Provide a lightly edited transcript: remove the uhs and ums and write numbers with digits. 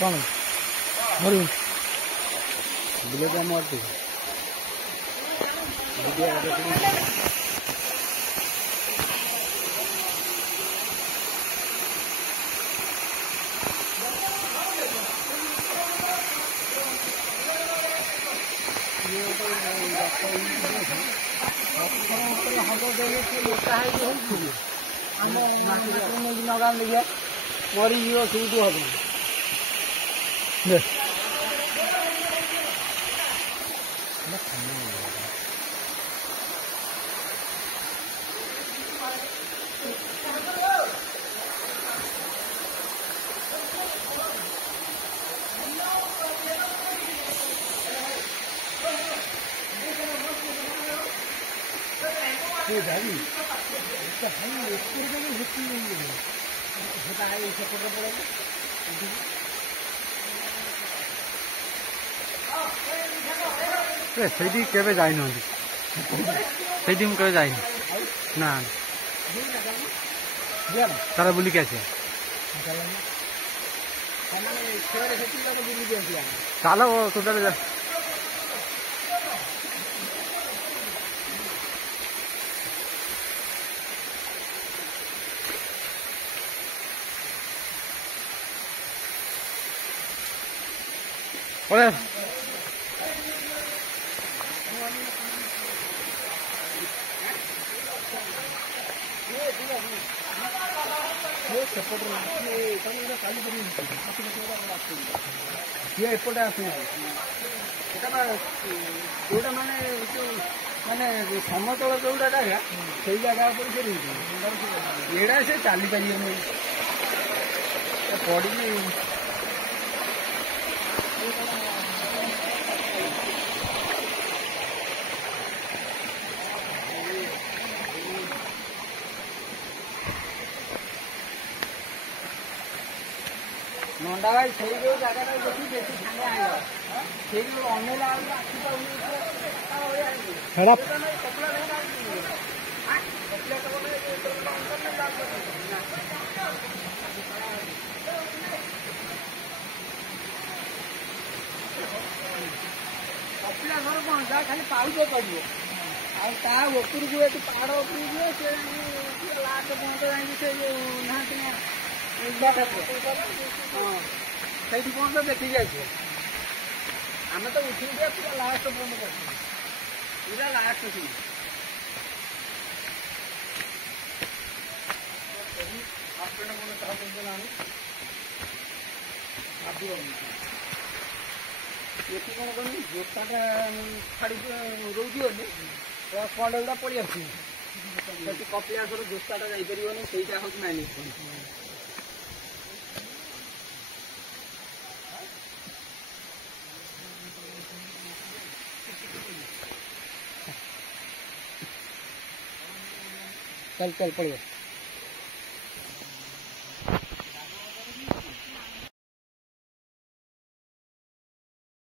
कौन हरी बुलेट मारती नगा लिया मरीज सुईटू हम ସେଇଠି କେବେ ଯାଇନାହାନ୍ତି ସେଇଠି ମୁଁ କେବେ ଯାଇନି ନା ତାର ବୁଲିକି ଆସିବା ଚାଲ ଟୋଟାଲ पड़े ये एपटे आस जोटा माने समतल जोटा जगह से जगह पर एड़ा से चली पारे पड़ी नंदा भाई से जो जगह देखी बेसी छाने आएगा से जो अनेला कपिला घर कौन जा खाली पाउच पड़ो आपर जो पहाड़ उपरू से लास्ट पहुँच जाए हाँ से पहुँच देखी जाए आम तो उठी पूरा लास्ट पहुँच पूरा लास्ट थी ये कौन कौन जोताटा छाड़ी रोगी गली पॉइंट गुड़ा पड़ी आसी कपिलासर जोताटा जापर सहीटा हूँ माइनस चल चल पड़िया।